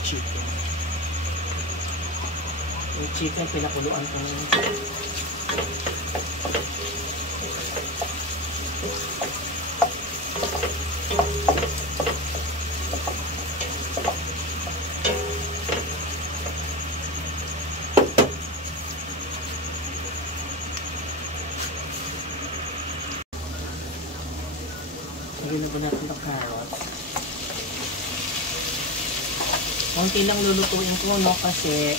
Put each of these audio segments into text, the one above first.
yung chicken. Yung chicken, pinakuluan ko na. Lagyan na po natin ng carrots. Konti lang lulutuin ko, no? Kasi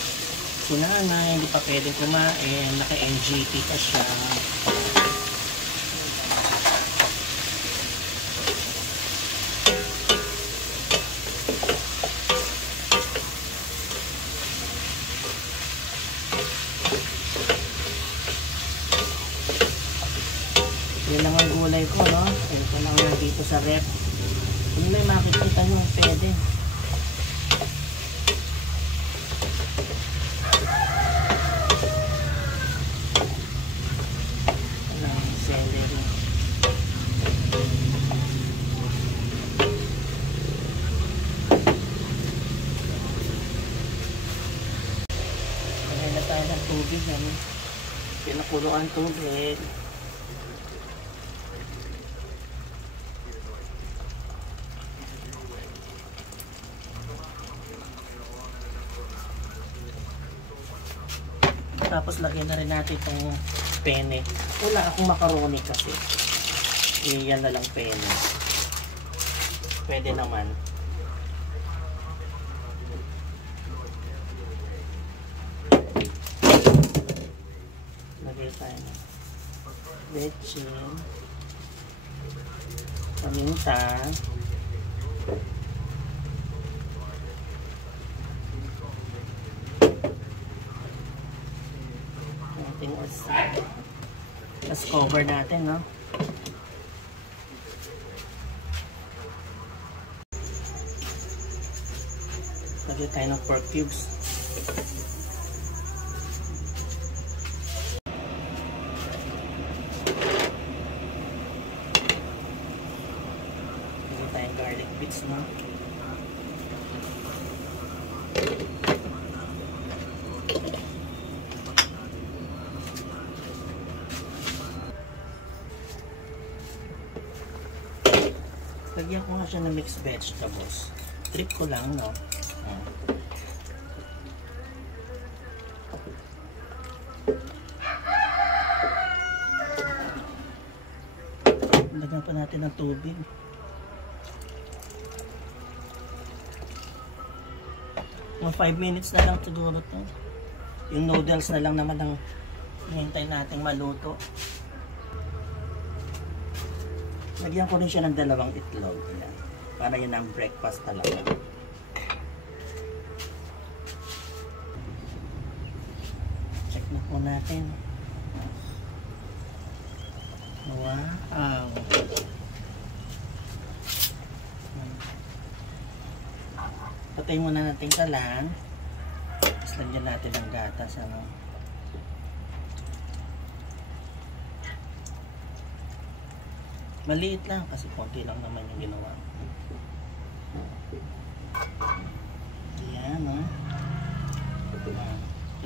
si nanay hindi pa pwedeng kumain. Naka-NGT pa siya. Yan lang ang gulay ko, no? Ito lang na dito sa rep. Kung may makikita nyo, pwede. Walang celery. Kaya na tayo ng tubig, ano? Pinakuluan tubig. Tapos lagyan na rin natin itong penne. Wala akong macaroni kasi. Iyan na lang penne. Pwede naman. Lagyan tayo ng leche, paminta, tapos cover natin, no? Lagyan tayo ng pork cubes. Lagyan tayo ng garlic bits, no? Lagyan ko nga siya ng mixed vegetables. Trip ko lang, no? Lagyan pa natin ng tubig. Mga 5 minutes na lang siguro to. Yung noodles na lang naman ang hinihintay nating maluto. Lagyan ko rin siya ng 2 itlog. Yan. Para yun ang breakfast talaga. Check na po natin. Wow! Patay muna natin kalan. Tapos lagyan natin ng gatas. Ano? Maliit lang kasi konti lang naman yung ginawa. Ayan, ha?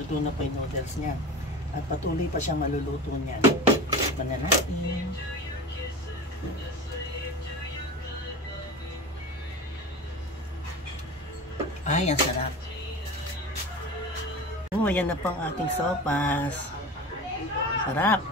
Luto na pa yung noodles niya. At patuloy pa siyang maluluto niya. Tikman na natin. Ay, ang sarap. Oh, ayan na pang aking sopas. Sarap.